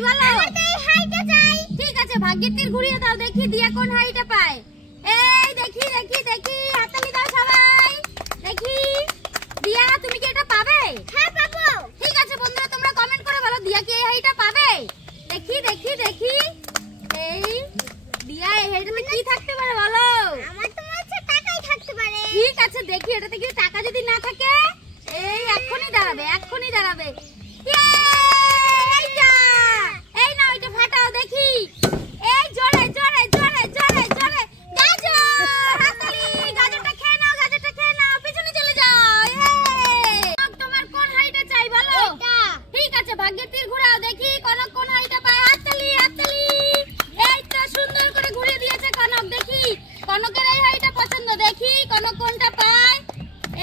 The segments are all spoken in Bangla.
চাই বলো? আমাদের এই হাড়িটা চাই। ঠিক আছে, ভাগ্যের তীর ঘুরিয়ে দাও দেখি দিয়া কোন হাড়িটা পায়। এই দেখি দেখি দেখি, হাততালি দাও সবাই। দেখি দিয়া তুমি কি এটা পাবে? হ্যাঁ পাবো। ঠিক আছে বন্ধুরা, তোমরা কমেন্ট করে বলো দিয়া কি এই হাড়িটা পাবে। দেখি দেখি দেখি, এই দিয়া এই হাড়িটাতে কি থাকতে পারে বলো? আমার তো মনে হচ্ছে টাকাই থাকতে পারে। ঠিক আছে দেখি এটাতে কি টাকা যদি না থাকে, এই এখনই দাঁড়াবে, এখনই দাঁড়াবে। এই নাও এটা ফাটাও দেখি। এই জোরে জোরে জোরে জোরে জোরে গাজর, হাততালি, গাজরটা খেয়ে নাও, গাজরটা খেয়ে নাও, পিছনে চলে যাও। তোমার কোন হাড়িটা চাই বলো? এটা। ঠিক আছে, ভাগ্যের তীর ঘোরাও দেখি কনক কোন হাড়িটা পায়। হাততালি হাততালি, এই তো সুন্দর করে ঘুরিয়ে দিয়েছে কনক। দেখি কনকের এই হাড়িটা পছন্দ, দেখি কনক কোনটা পায়।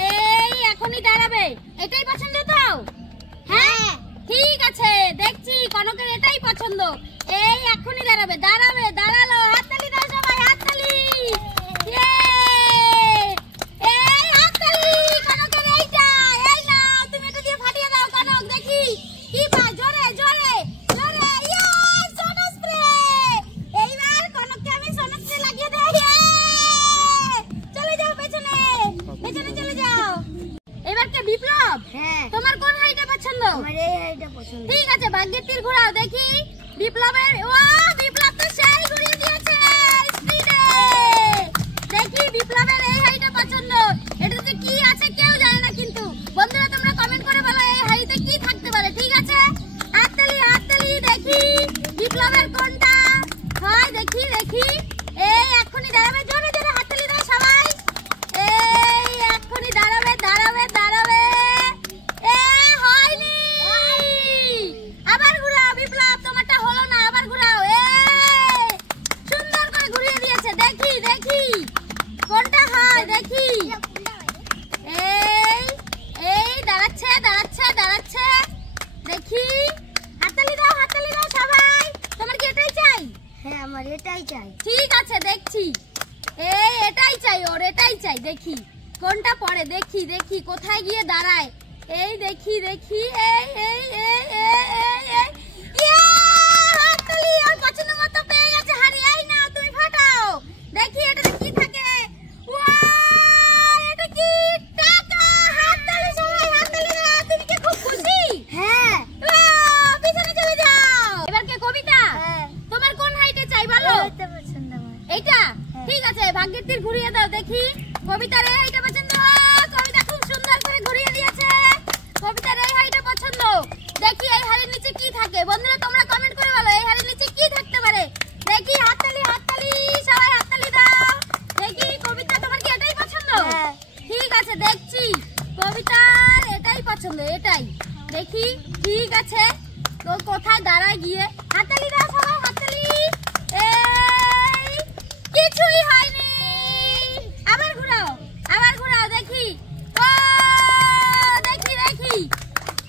এই এখনই দাঁড়াবে, এটাই পছন্দ তো? হ্যাঁ ঠিক আছে, দেখছি কনকের এটাই পছন্দ। এই এখনই দাঁড়াবে, দাঁড়াবে, দাঁড়ালো। হাততালি দাও সবাই, হাততালি। এই হাততালি, কনকের এইটা। এই নাও তুমি এটা দিয়ে ফাটিয়ে দাও কনক, দেখি কি পায়। জোরে জোরে জোরে, সোনা স্প্রে। এইবার কনককে আমি সোনা স্প্রে লাগিয়ে দেই। চলে যাও পেছনে, পেছনে চলে যাও। এবার কে বিপ্লব? হ্যাঁ। তোমার কোন হাড়িটা পছন্দ? আমার এই হাড়িটা পছন্দ। ঠিক আছে, ভাগ্যের তীর ঘোরাও দেখি বিপ্লবের। বিপ্লব তো সেই ঘুরিয়ে দিয়েছে স্পিডে। দেখি বিপ্লবের এই হাড়িটা পছন্দ। এটাতে কি আছে কেউ জানে না, কিন্তু বন্ধুরা তোমরা কমেন্ট করে বলো এই হাড়িতে কি থাকতে পারে। ঠিক আছে, হাততালি হাততালি, দেখি বিপ্লবের কোনটা হয়। দেখি দেখি, এই এখনই দাঁড়াবে। জোরে জোরে হাততালি দাও সবাই। এই এখনই দাঁড়াবে, দাঁড়াবে, দাঁড়াবে। হয়নি। আবার ঘুরাও বিপ্লব, তোমারটা হলো না, আবার ঘুরাও। সুন্দর করে ঘুরিয়ে দিয়েছে। দেখি দেখি কোনটা হয়, দেখি। এই এই দাঁড়াচ্ছে দাঁড়াচ্ছে দাঁড়াচ্ছে, দেখি। হাততালি দাও, হাততালি দাও সবাই। তোমার কি এটাই চাই? হ্যাঁ আমার এটাই চাই। ঠিক আছে দেখছি, এই এটাই চাই, ওর এটাই চাই। দেখি কোনটা পড়ে, দেখি দেখি কোথায় গিয়ে দাঁড়ায়। এই দেখি দেখি, এই এই এই এই এই, হাততালি, ওর পছন্দ মতো পেয়ে গেছে হাড়ি। এই না তুমি ফাটাও দেখি এটাতে কি থাকে। এটা কি? টাকা। হাততালি সবাই, হাততালি দাও। তুমি কি খুব খুশি? হ্যাঁ। পিছনে চলে যাও। এবার কে? কবিতা। তোমার কোন হাড়িটা চাই বলো? এটা পছন্দ আমার। এইটা? ঠিক আছে, ভাগ্যের তীর ঘুরিয়ে দাও দেখি কবিতার এই হাড়িটা পছন্দ। কবিতা খুব সুন্দর করে ঘুরিয়ে দিয়েছে। কবিতার এই হাড়িটা পছন্দ। দেখি এই হাড়ির নিচে কি থাকে। বন্ধুরা তোমরা কমেন্ট করে বলো এই হাড়ির নিচে কি থাকতে পারে। দেখি হাততালি হাততালি সবাই, হাততালি দাও। দেখি কবিতা তোমার কি এটাই পছন্দ? ঠিক আছে দেখছি কবিতার এটাই পছন্দ, এটাই। দেখি ঠিক আছে, তো কোথায় দাঁড়ায় গিয়ে। হাততালি দাও সবাই, হাততালি। এই কিছুই হয়নি। আবার ঘুরাও, আবার ঘুরাও দেখি। দেখি দেখি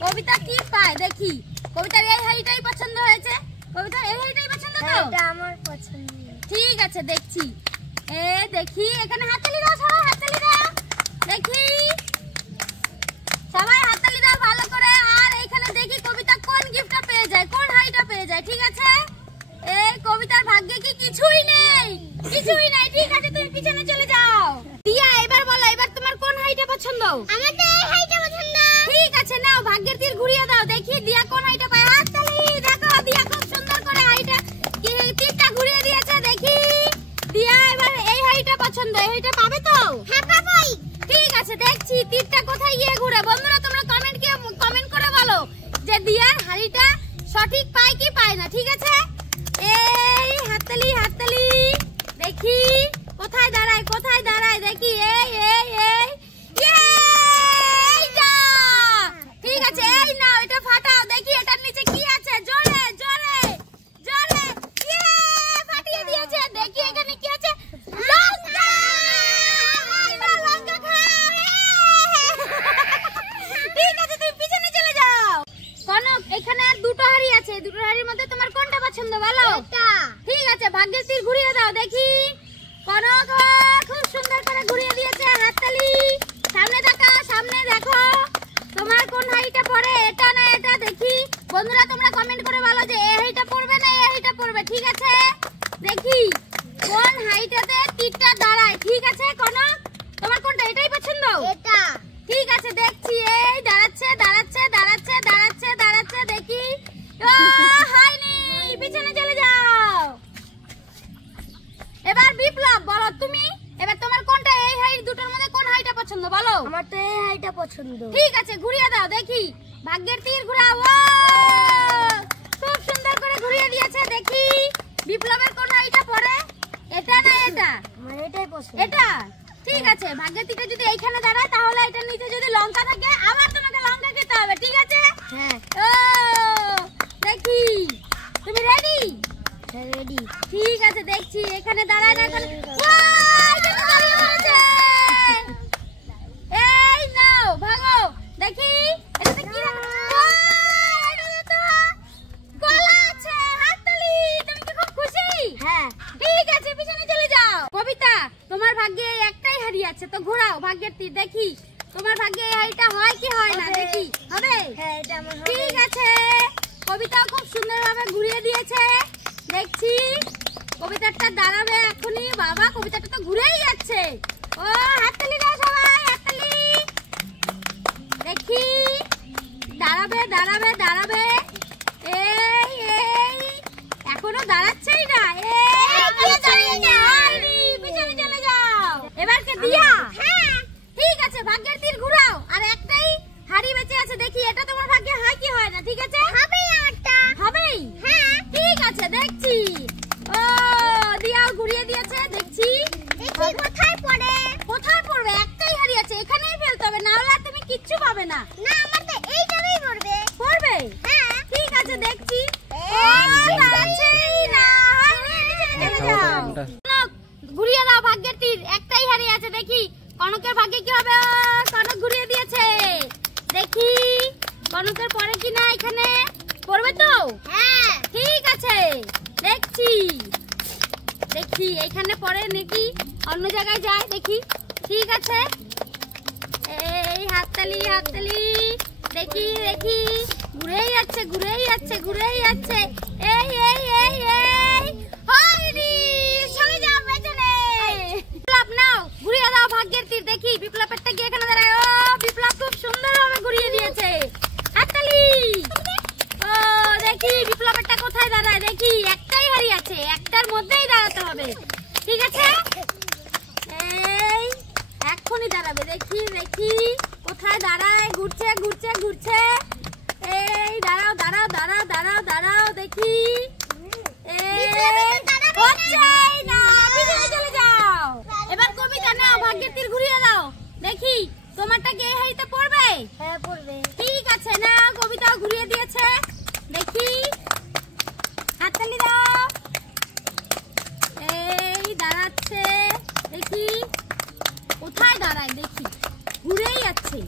কবিতা কি পায়। দেখি কবিতার এই হাড়িটাই পছন্দ হয়েছে। কবিতার এই হাড়িটাই পছন্দ তো? এটা আমার পছন্দ। ঠিক আছে দেখছি। দেখি এখানে হাততালি দাও সবাই, হাততালি দাও। দেখি সবাই হাততালি দাও ভালো করে। আর এইখানে দেখি কবিতা কোন গিফটটা পেয়ে যায়, কোন হাড়িটা পেয়ে যায়। ঠিক আছে, এই কবিতার ভাগ্যে কি কিছুই নেই, কিছুই নেই। ঠিক আছে তুমি পিছনে চলে যাও। দিয়া এবার বলো, এবার তোমার কোন হাড়িটা পছন্দ? আমার তো এই হাড়িটা পছন্দ। ঠিক আছে নাও, ভাগ্যের তীর ঘুরিয়ে দাও দেখি দিয়া কোন হাড়িটা পায়। হাততালি। দেখো দিয়া খুব সুন্দর করে হাড়িটা তীরটা ঘুরিয়ে দিয়েছে। দেখি দিয়া এবার এই হাড়িটা পছন্দ। এই হাড়িটা পাবে তো? হ্যাঁ পাবোই। ঠিক আছে দেখছি তীরটা কোথায় গিয়ে ঘুরে। বন্ধুরা তোমরা কমেন্ট করে বলো যে দিয়ার হাড়িটা সঠিক পায় কি পায় না। ঠিক আছে, এই হাততালি হাততালি, দেখি কোথায় দাঁড়ায়, কোথায় দাঁড়ায়। দেখি এই এই এই, এইটা। ঠিক আছে, এই নাও এটা ফাটাও দেখি এটার নিচে কি আছে। জোরে জোরে জোরে, ফাটিয়ে দিয়েছে। দেখি এখানে কি আছে। লঙ্কা। লঙ্কা খাও। ঠিক আছে তুমি পিছনে চলে যাও। কনক এখানে আর দুটো হাড়ি আছে, দুটো হাড়ির মধ্যে তোমার কোনটা পছন্দ বলো? এটা। ঠিক আছে, ভাগ্যের তীর ঘুরিয়ে দাও দেখি। কনক খুব সুন্দর করে ঘুরিয়ে দিয়েছে। হাততালি। সামনে তাকাও, সামনে দেখো তোমার কোন হাড়িটা পড়ে, এটা না এটা। দেখি বন্ধুরা তোমরা কমেন্ট করে বলো যে এই হাইটা পড়বে না এই হাইটা পড়বে, ঠিক আছে? দেখি কোন হাইটাতে তীরটা দাঁড়ায়, ঠিক আছে? কনক তোমার কোনটা, এটাই পছন্দ? এটা। ঠিক আছে, দেখছি। এই দাঁড়াচ্ছে দাঁড়াচ্ছে দাঁড়াচ্ছে দাঁড়াচ্ছে দাঁড়াচ্ছে, দেখি। ও হয়নি, পিছনে চলে যাও। এবার বিপ্লব বলো তুমি, এবার তোমার কোনটা, এই হাইট দুটোর মধ্যে কোন হাইটা পছন্দ বলো? আমার তো এই হাইটা পছন্দ। ঠিক আছে, ঘুরিয়ে দাও দেখি, ভাগ্যের তীর ঘুরাও। ও খুব সুন্দর করে ঘুরিয়ে দিয়েছে। দেখি বিপ্লবের কোন হাইটা পড়ে, এটা না এটা? আমার এটাই পছন্দ। এটা ঠিক আছে, ভাগ্যের তীরটা যদি এইখানে দাঁড়ায় তাহলে এটার নিচে যদি লঙ্কা থাকে আবার তোমাকে লঙ্কা খেতে হবে, ঠিক আছে? হ্যাঁ। ও দেখি, তুমি রেডি? হ্যাঁ রেডি। ঠিক আছে, দেখছি এখানে দাঁড়ায় না এখানে। এই নাও ভাগো, দেখি এটাতে কি কলা আছে। হাততালি, তুমি কি খুব খুশি? হ্যাঁ। ঠিক আছে, পিছনে চলে যাও। কবিতা তোমার ভাগ্যে এই একটাই হাড়ি আছে, তো ঘোরাও ভাগ্যের তীর, দেখি তোমার ভাগ্যে এই হাড়িটা হয় কি হয় না, দেখি হবে? হ্যাঁ এটা আমার হবে। ঠিক আছে, কবিতা খুব সুন্দরভাবে ঘুরিয়ে দিয়েছে। দেখছি কবিতাটা দাঁড়াবে এখনই। বাবা কবিতাটা তো ঘুরেই যাচ্ছে। ও হাততালি দাও সবাই, হাততালি। দেখি দাঁড়াবে দাঁড়াবে দাঁড়াবে। এই এই এখনো দাঁড়াচ্ছেই না। পিছনে চলে যাও। এবার কে দিয়া? হ্যাঁ। ঠিক আছে, ভাগ্যের তীর ঘুরাও। আর একটাই হাড়ি বেঁচে আছে, দেখি এটা তোমার ভাগ্যে হয় কি হয় না, ঠিক আছে? হবে আমারটা। হবেই। হ্যাঁ। ঠিক আছে, দেখছি। ও দিয়াও ঘুরিয়ে দিয়েছে, দেখছি। দেখি কোথায় পড়ে। কোথায় পড়বে? একটাই হাড়ি আছে, এখানেই ফেলতে হবে, না হলে আর তুমি কিচ্ছু পাবে না। না আমার তো এইটারই পড়বে। পড়বে? হ্যাঁ। ঠিক আছে, দেখছি। ও এই দাঁড়াচ্ছেই না। পিছনে চলে যাও। কনক, ঘুরিয়ে দাও ভাগ্যের তীর, একটাই হাড়ি আছে, দেখি কনকের ভাগ্যে কি হবে। ও, কনক ঘুরিয়ে দিয়েছে, দেখি কনকের পরে কিনা। এখানে পড়বে তো? হ্যাঁ। ঠিক আছে, দেখছি দেখছি এখানে পড়ে নাকি অন্য জায়গায় যায়, দেখি। ঠিক আছে, এই হাততালি হাততালি, দেখি দেখি ঘুরেই যাচ্ছে ঘুরেই যাচ্ছে ঘুরেই যাচ্ছে। এই এই এই এই হয়নি, চলে যাও পেছনে। বিপ্লব নাও, ঘুরিয়ে দাও ভাগ্যের তীর, দেখি বিপ্লবেরটা গিয়ে এখানে দাঁড়ায়। ও বিপ্লব খুব সুন্দরভাবে ঘুরিয়ে দিয়েছে, হাততালি। ও দেখি বিপ্লবেরটা কোথায় দাঁড়ায়, দেখি একটাই হাড়ি আছে, একটার মধ্যেই দাঁড়াতে হবে, ঠিক আছে? এই এখনই দাঁড়াবে, দেখি দেখি কোথায় দাঁড়ায়। ঘুরছে ঘুরছে ঘুরছে। এই দাঁড়াও দাঁড়াও দাঁড়াও দাঁড়াও দাঁড়াও, দেখি হচ্ছেই না, পিছনে চলে যাও। এবার কবিতা নাও, ভাগ্যের তীর ঘুরিয়ে দাও, দেখি তোমারটা কে হাড়িতে পড়বে। হ্যাঁ পড়বে। ঠিক আছে, না কবিতাও ঘুরিয়ে দিয়েছে, দেখি হাততালি দাও। এই দাঁড়াচ্ছে, দেখি কোথায় দাঁড়ায়, দেখি ঘুরেই যাচ্ছে।